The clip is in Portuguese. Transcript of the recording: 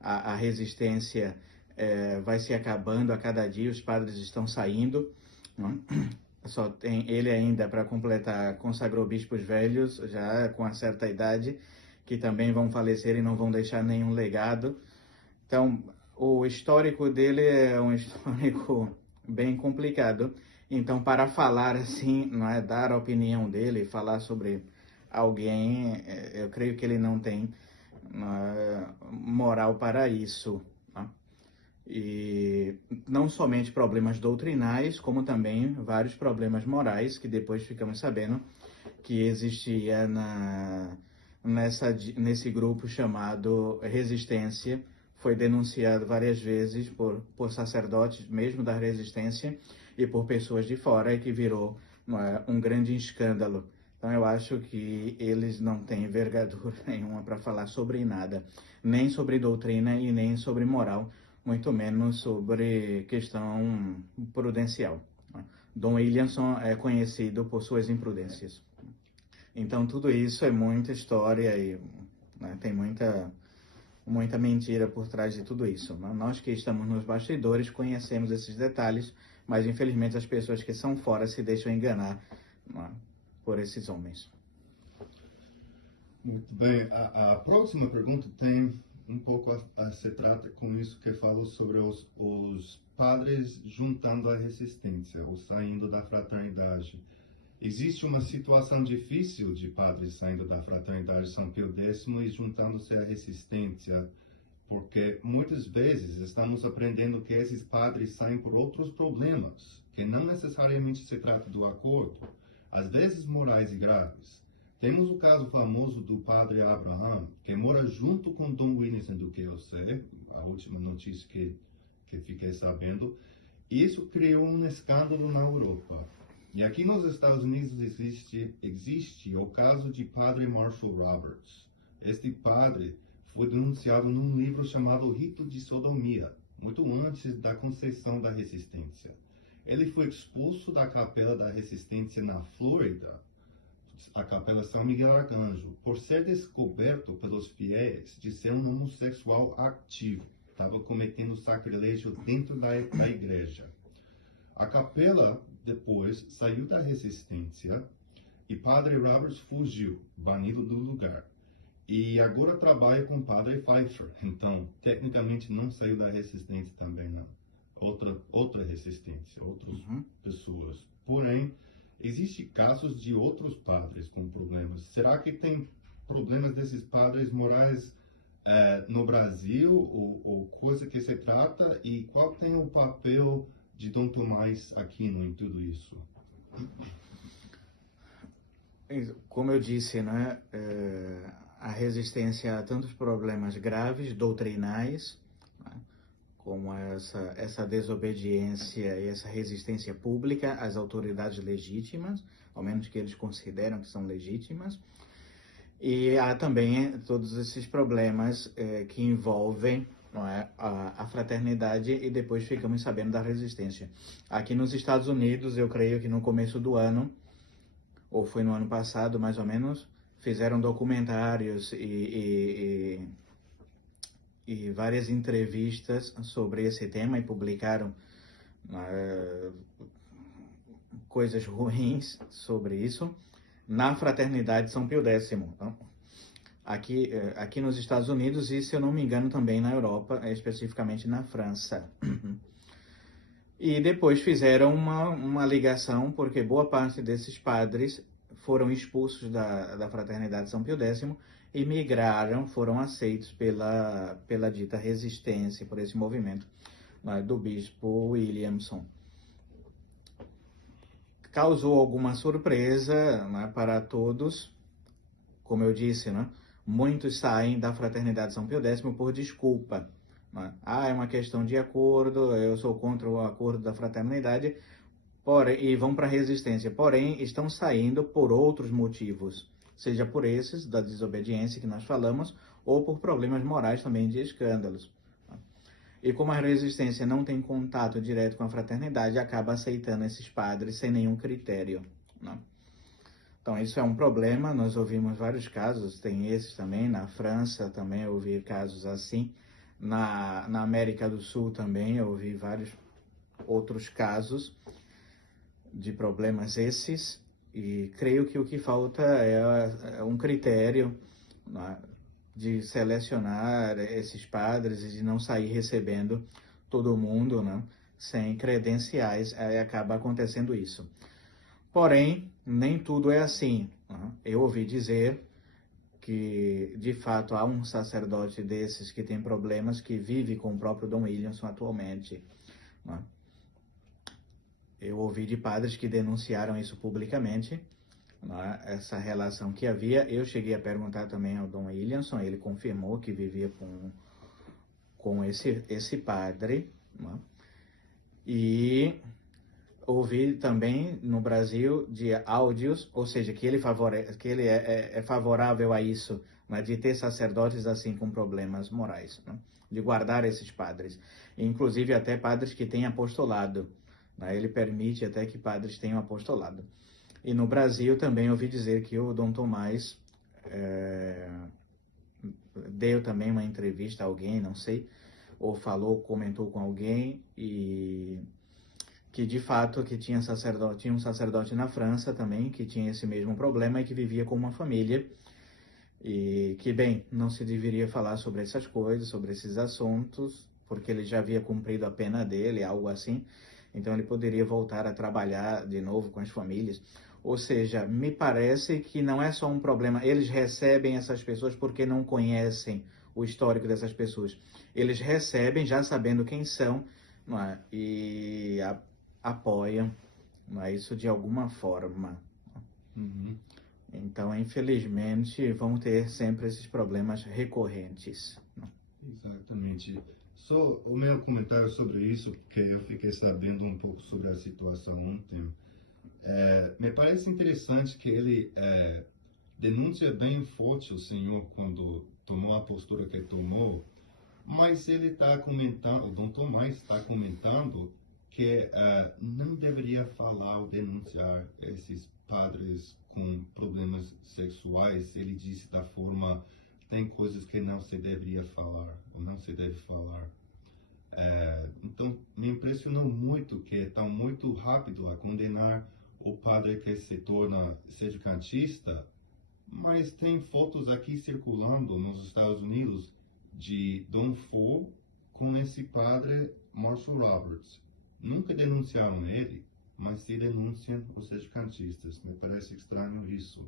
a resistência vai se acabando a cada dia, os padres estão saindo, não? Só tem ele ainda, para completar, consagrou bispos velhos, já com uma certa idade, que também vão falecer e não vão deixar nenhum legado. Então, o histórico dele é um histórico bem complicado. Então, para falar assim, não é, dar a opinião dele, falar sobre alguém, eu creio que ele não tem moral para isso. Tá? E não somente problemas doutrinais, como também vários problemas morais, que depois ficamos sabendo que existia nesse grupo chamado Resistência. Foi denunciado várias vezes por sacerdotes mesmo da Resistência e por pessoas de fora, e que virou um grande escândalo. Então eu acho que eles não têm envergadura nenhuma para falar sobre nada, nem sobre doutrina e nem sobre moral, muito menos sobre questão prudencial. Dom Williamson é conhecido por suas imprudências. Então tudo isso é muita história e tem muita mentira por trás de tudo isso. Nós que estamos nos bastidores conhecemos esses detalhes, mas infelizmente as pessoas que são fora se deixam enganar por esses homens. Muito bem. A próxima pergunta tem um pouco se trata com isso que falo sobre os padres juntando a resistência, ou saindo da fraternidade. Existe uma situação difícil de padres saindo da fraternidade São Pio X e juntando-se à resistência, porque muitas vezes estamos aprendendo que esses padres saem por outros problemas, que não necessariamente se trata do acordo, às vezes morais e graves. Temos o caso famoso do padre Abraham, que mora junto com Dom Williamson, do que eu sei, a última notícia que fiquei sabendo, e isso criou um escândalo na Europa. E aqui nos Estados Unidos existe o caso de padre Marshall Roberts. Este padre foi denunciado num livro chamado O Rito de Sodomia, muito antes da concepção da resistência. Ele foi expulso da capela da resistência na Flórida, a capela São Miguel Arcanjo, por ser descoberto pelos fiéis de ser um homossexual ativo. Estava cometendo sacrilégio dentro da igreja. A capela depois saiu da resistência e padre Roberts fugiu, banido do lugar. E agora trabalha com padre Pfeiffer. Então, tecnicamente não saiu da resistência também, não. Outra resistência, outras pessoas. Porém, existem casos de outros padres com problemas. Será que tem problemas desses padres morais no Brasil, ou coisa que se trata? E qual tem o papel de Dom Tomás Aquino em tudo isso? Como eu disse, né, a resistência a tantos problemas graves, doutrinais, né, como essa desobediência e essa resistência pública às autoridades legítimas, ao menos que eles consideram que são legítimas. E há também todos esses problemas que envolvem, não é, a fraternidade, e depois ficamos sabendo da resistência. Aqui nos Estados Unidos, eu creio que no começo do ano, ou foi no ano passado mais ou menos, fizeram documentários e várias entrevistas sobre esse tema e publicaram coisas ruins sobre isso na Fraternidade São Pio X. Então, aqui nos Estados Unidos e, se eu não me engano, também na Europa, especificamente na França. E depois fizeram uma ligação, porque boa parte desses padres foram expulsos da Fraternidade São Pio X e migraram, foram aceitos pela dita resistência, por esse movimento, né, do bispo Williamson. Causou alguma surpresa, né, para todos, como eu disse, né? Muitos saem da Fraternidade São Pio X por desculpa. Né? É uma questão de acordo, eu sou contra o acordo da fraternidade, e vão para a resistência. Porém, estão saindo por outros motivos, seja por esses, da desobediência que nós falamos, ou por problemas morais também, de escândalos. E como a resistência não tem contato direto com a fraternidade, acaba aceitando esses padres sem nenhum critério. Né? Então, isso é um problema. Nós ouvimos vários casos, tem esses também, na França também eu ouvi casos assim, Na América do Sul também eu vi vários outros casos de problemas esses, e creio que o que falta é um critério, né, de selecionar esses padres e de não sair recebendo todo mundo, né, sem credenciais, aí acaba acontecendo isso. Porém, nem tudo é assim, né? Eu ouvi dizer que, de fato, há um sacerdote desses que tem problemas, que vive com o próprio Dom Williamson atualmente, né? Eu ouvi de padres que denunciaram isso publicamente, né, essa relação que havia. Eu cheguei a perguntar também ao Dom Williamson, ele confirmou que vivia com esse padre, né? E ouvi também no Brasil de áudios, ou seja, que ele é favorável a isso, né, de ter sacerdotes assim com problemas morais, né, de guardar esses padres, inclusive até padres que têm apostolado, né, ele permite até que padres tenham apostolado. E no Brasil também ouvi dizer que o Dom Tomás deu também uma entrevista a alguém, não sei, ou comentou com alguém, e que de fato que tinha um sacerdote na França também que tinha esse mesmo problema e que vivia com uma família, e que, bem, não se deveria falar sobre essas coisas, sobre esses assuntos, porque ele já havia cumprido a pena dele, algo assim, então ele poderia voltar a trabalhar de novo com as famílias. Ou seja, me parece que não é só um problema, eles recebem essas pessoas porque não conhecem o histórico dessas pessoas. Eles recebem já sabendo quem são, não é? E apoiam, não é? Isso de alguma forma. Uhum. Então, infelizmente, vão ter sempre esses problemas recorrentes. Exatamente. Só o meu comentário sobre isso, porque eu fiquei sabendo um pouco sobre a situação ontem. Me parece interessante que ele denuncia bem forte o Senhor quando tomou a postura que tomou, mas ele está comentando, o Dom Tomás está comentando que não deveria falar ou denunciar esses padres com problemas sexuais. Ele disse da forma, tem coisas que não se deveria falar, ou não se deve falar. Então, me impressionou muito que está muito rápido a condenar o padre que se torna sedicantista, mas tem fotos aqui circulando nos Estados Unidos de Dom Fo com esse padre Marshall Roberts. Nunca denunciaram ele, mas se denunciam os sedicantistas. Me parece estranho isso.